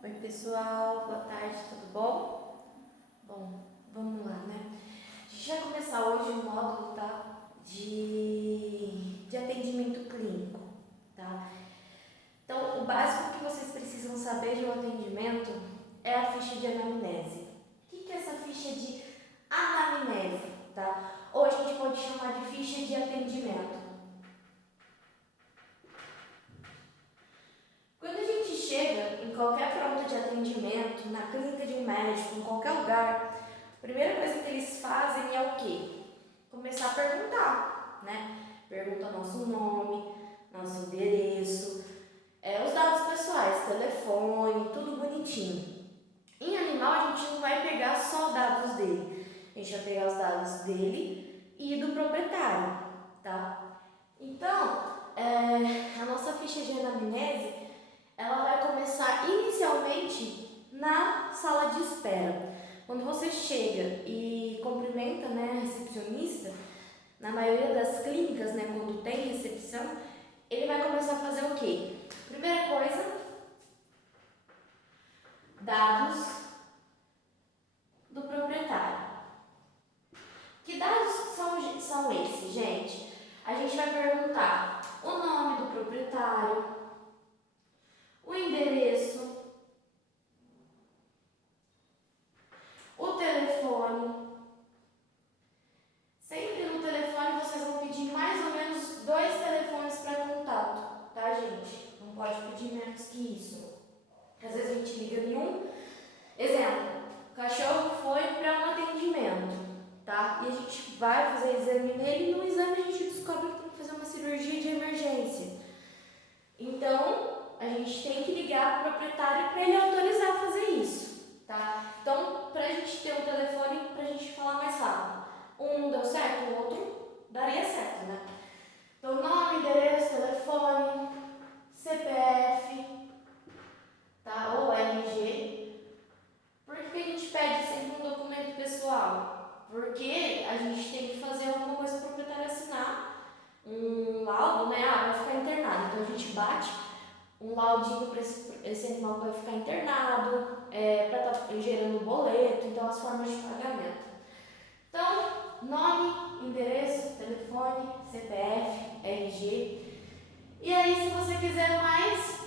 Oi pessoal, boa tarde, tudo bom? Bom, vamos lá, né? A gente vai começar hoje o módulo, tá? De atendimento clínico, tá? Então, o básico que vocês precisam saber de um atendimento é a ficha de anamnese. O que é essa ficha de anamnese, tá? Ou a gente pode chamar de ficha de atendimento. Quando a gente chega em qualquer pronto de atendimento, na clínica de um médico, em qualquer lugar, a primeira coisa que eles fazem é o quê? Começar a perguntar, né? Pergunta nosso nome, nosso endereço, os dados pessoais, telefone, tudo bonitinho. Em animal a gente não vai pegar só dados dele, a gente vai pegar os dados dele e do proprietário, tá? Então, a nossa ficha de anamnese ela vai começar inicialmente na sala de espera. Quando você chega e cumprimenta, né, a recepcionista, na maioria das clínicas, né, quando tem recepção, ele vai começar a fazer o quê? Primeira coisa, dados do proprietário. Que dados são esses, gente? A gente vai perguntar o nome do proprietário, o endereço, o telefone. Sempre no telefone vocês vão pedir mais ou menos 2 telefones para contato, tá, gente? Não pode pedir menos que isso. Às vezes a gente liga em um. Exemplo, o cachorro foi para um atendimento, tá? E a gente vai fazer exame nele e no exame a gente descobre que tem que fazer uma cirurgia de emergência. Então, a gente tem que ligar para o proprietário para ele autorizar a fazer isso, tá? Então, para a gente ter um telefone, para a gente falar mais rápido. Um não deu certo, o outro daria certo, né? Então, nome, endereço, telefone, CPF, tá? Ou RG. Por que a gente pede sempre um documento pessoal? Porque a gente tem que fazer alguma coisa para o proprietário assinar um laudo, né? Vai ficar internado. Então, a gente bate um laudinho para esse animal que vai ficar internado, para estar gerando boleto, então as formas de pagamento. Então, nome, endereço, telefone, CPF, RG. E aí, se você quiser mais,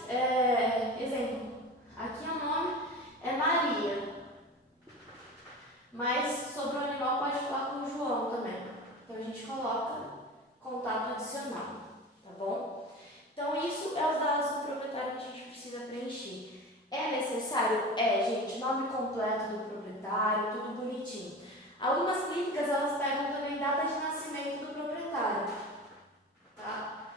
exemplo, aqui o nome é Maria, mas sobre o animal pode falar com o João também. Então, a gente coloca contato adicional, tá bom? Então, isso é os dados do proprietário que a gente precisa preencher. É necessário? Gente, nome completo do proprietário, tudo bonitinho. Algumas clínicas, elas pegam também data de nascimento do proprietário, tá?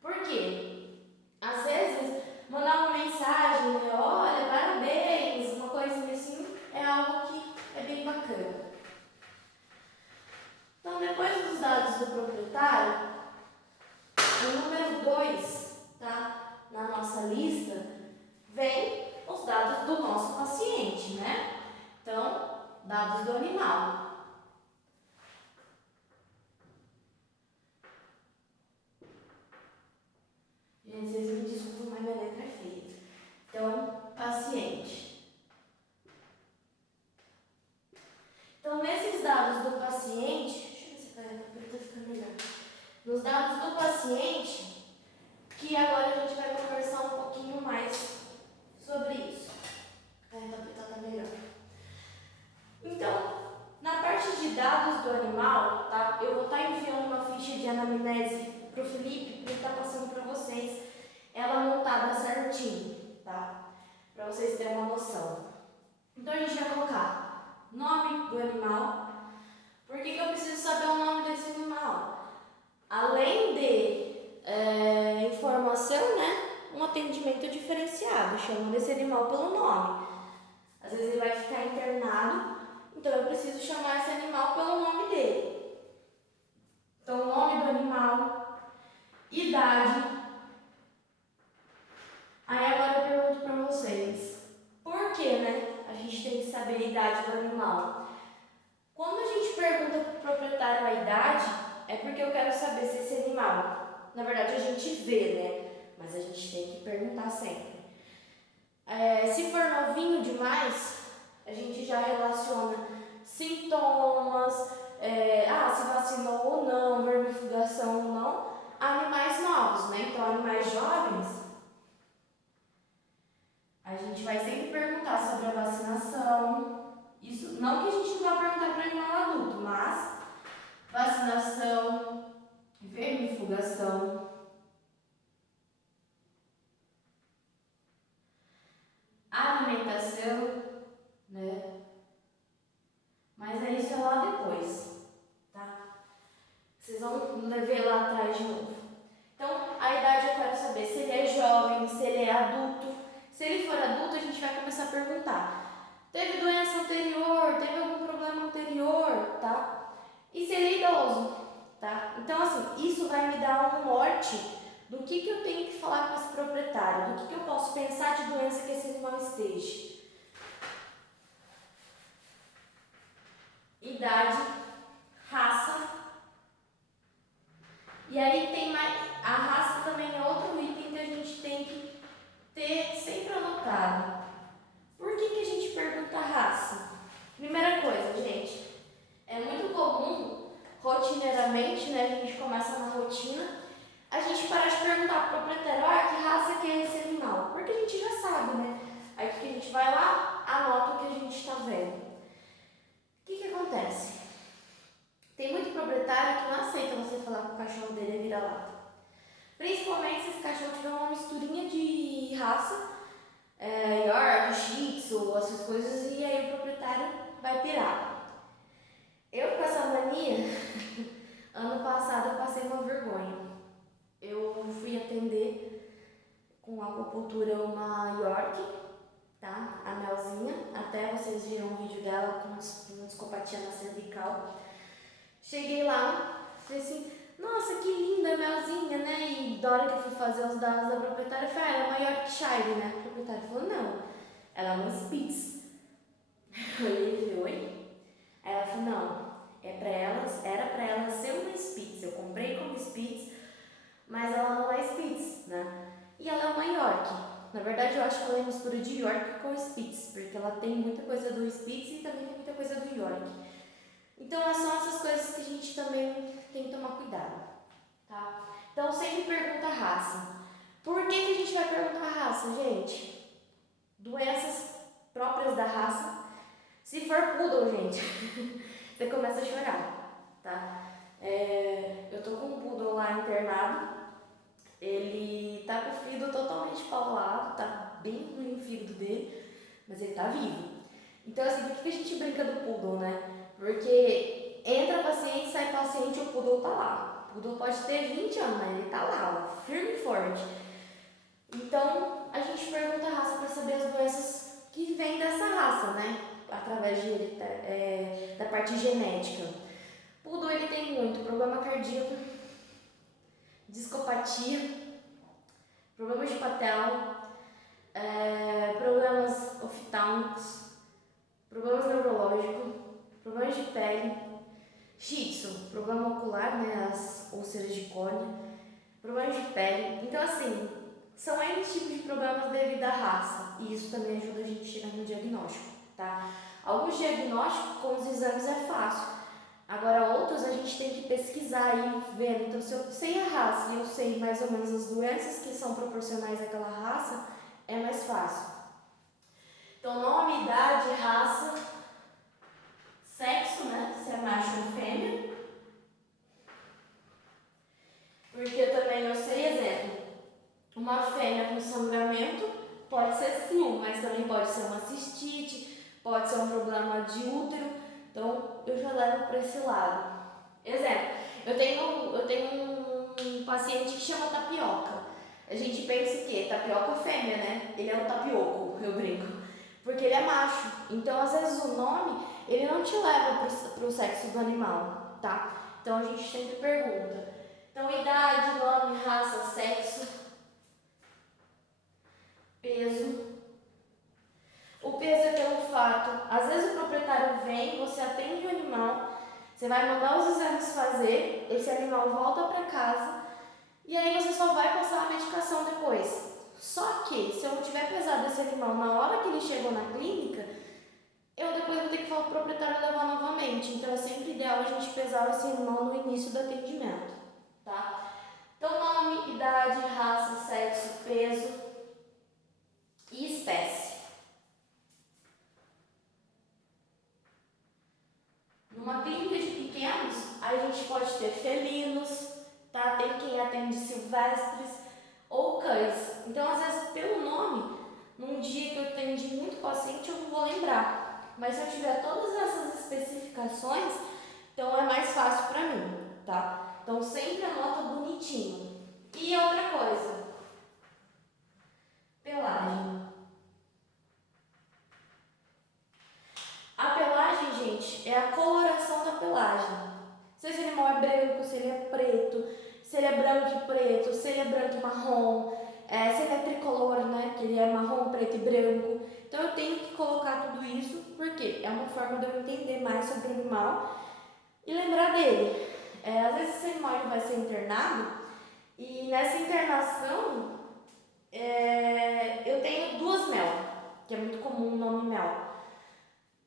Por quê? Às vezes, mandar uma mensagem, né? Olha, parabéns, uma coisinha assim, é algo que é bem bacana. Então, depois dos dados do proprietário, o número 2, tá? Na nossa lista, vem os dados do nosso paciente, né? Então, dados do animal. Gente, vocês me desculpem, mas minha letra é feia. Então, paciente. Então, nesses dados do paciente, deixa eu ver se a caneta preta fica melhor. Nos dados do paciente, que agora a gente vai conversar um pouquinho mais sobre isso. A caneta preta tá melhor. Então, na parte de dados do animal, tá? Eu vou estar enviando uma ficha de anamnese pro Felipe, que ele está passando para vocês, ela montada certinho, tá? Para vocês terem uma noção. Então a gente vai colocar nome do animal. Por que eu preciso saber o nome desse animal? Além de informação, né? Um atendimento diferenciado, chamando esse animal pelo nome. Às vezes ele vai ficar internado, então eu preciso chamar esse animal pelo nome dele. Então, nome do animal, idade. Aí agora eu pergunto para vocês, por que, né? A gente tem que saber a idade do animal. Quando a gente pergunta para o proprietário a idade, é porque eu quero saber se esse animal, na verdade a gente vê, né? Mas a gente tem que perguntar sempre. Se for animais, a gente já relaciona sintomas, se vacinou ou não, vermifugação ou não, a animais novos, né? Então, animais jovens, a gente vai sempre perguntar sobre a vacinação. Isso, não que a gente não vá perguntar para animal adulto, mas vacinação, vermifugação, alimentação, né? Mas isso é lá depois, tá? Vocês vão ver lá atrás de novo. Então, a idade eu quero saber se ele é jovem, se ele é adulto. Se ele for adulto, a gente vai começar a perguntar: teve doença anterior? Teve algum problema anterior? Tá? E se ele é idoso? Tá? Então, assim, isso vai me dar um norte do que eu tenho que falar com esse proprietário, do que eu posso pensar de doença que esse animal esteja. Idade, raça. E aí tem mais. A raça também é outro item que a gente tem que ter sempre anotado. Por que a gente pergunta a raça? Primeira coisa, gente, é muito comum, rotineiramente, né? A gente começa na rotina, a gente parar de perguntar pro proprietário: que raça que é esse animal? Porque a gente já sabe, né? Aí que a gente vai lá, anota o que a gente está vendo. O que acontece? Tem muito proprietário que não aceita você falar que o cachorro dele é vira-lata. Principalmente se esse cachorro tiver uma misturinha de raça, York, Shih Tzu, essas coisas, e aí o proprietário vai pirar. Eu com essa mania, ano passado eu passei uma vergonha. Eu fui atender com acupuntura uma York, tá? A Melzinha, até vocês viram um vídeo dela com uma discopatia na cervical. Cheguei lá, falei assim: nossa, que linda a Melzinha, né? E da hora que eu fui fazer os dados da proprietária, eu falei: ela é uma Yorkshire, né? A proprietária falou: não, ela é uma Spitz. Eu olhei e falei: oi? Aí ela falou: não, era pra ela ser uma Spitz. Eu comprei como Spitz, mas ela não é Spitz, né? E ela é uma York. Na verdade, eu acho que ela é mistura de York com Spitz, porque ela tem muita coisa do Spitz e também tem muita coisa do York. Então, são essas coisas que a gente também tem que tomar cuidado, tá? Então, sempre pergunta a raça. Por que a gente vai perguntar a raça, gente? Doenças próprias da raça. Se for poodle, gente, você começa a chorar, tá? Eu tô com um poodle lá internado. Ele tá com o fígado totalmente paulado, tá bem ruim o fígado dele, mas ele tá vivo. Então, assim, por que a gente brinca do poodle, né? Porque entra paciente, sai paciente, o poodle tá lá. O poodle pode ter 20 anos, mas ele tá lá, ó, firme e forte. Então, a gente pergunta a raça para saber as doenças que vêm dessa raça, né? Através da parte genética. O poodle, ele tem muito problema cardíaco, discopatia, problemas de patela, problemas oftálmicos, problemas neurológicos, problemas de pele, Shih Tzu, problema ocular, né, as úlceras de córnea, problemas de pele. Então, assim, são N tipos de problemas devido à raça, e isso também ajuda a gente a chegar no diagnóstico, tá? Alguns diagnósticos com os exames é fácil, agora outros a gente tem que pesquisar e ver. Então, se eu sei a raça e eu sei mais ou menos as doenças que são proporcionais àquela raça, é mais fácil. Então, nome, idade, raça, sexo, né? Se é macho ou fêmea. Porque também eu sei, exemplo, uma fêmea com sangramento pode ser sim, mas também pode ser uma cistite, pode ser um problema de útero. Então, eu já levo para esse lado. Exemplo, eu tenho um paciente que chama Tapioca. A gente pensa o quê? Tapioca fêmea, né? Ele é um tapioco, eu brinco. Porque ele é macho. Então, às vezes, o nome, ele não te leva para o sexo do animal, tá? Então, a gente sempre pergunta. Então, idade, nome, raça, sexo, peso. O peso é pelo fato, às vezes o proprietário vem, você atende o animal, você vai mandar os exames fazer, esse animal volta para casa e aí você só vai passar a medicação depois. Só que, se eu não tiver pesado esse animal animal na hora que ele chegou na clínica, eu depois vou ter que falar pro proprietário levar novamente. Então é sempre ideal a gente pesar esse animal no início do atendimento, tá? Então nome, idade, raça, sexo, peso e espécie. Numa clínica de pequenos, a gente pode ter felinos, tá? Tem quem atende silvestres ou cães. Então, às vezes, pelo nome, num dia que eu atendi muito paciente, eu não vou lembrar. Mas se eu tiver todas essas especificações, então é mais fácil para mim, tá? Então, sempre anota bonitinho. E outra coisa, pelagem. A pelagem, gente, é a coloração da pelagem. Se esse animal é branco, se ele é preto, se ele é branco e preto, se ele é branco e marrom, se ele é tricolor, né, que ele é marrom, preto e branco. Então eu tenho que colocar tudo isso, porque é uma forma de eu entender mais sobre o animal e lembrar dele. Às vezes esse animal ele vai ser internado e nessa internação eu tenho 2 mel, que é muito comum o nome mel.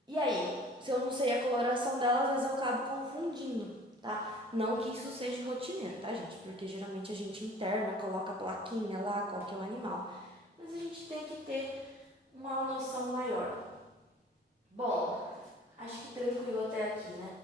E aí, se eu não sei a coloração dela, às vezes eu acabo confundindo, tá? Não que isso seja rotineiro, tá, gente? Porque geralmente a gente interna, coloca a plaquinha lá, qual que é o animal. Mas a gente tem que ter uma noção maior. Bom, acho que tranquilo até aqui, né?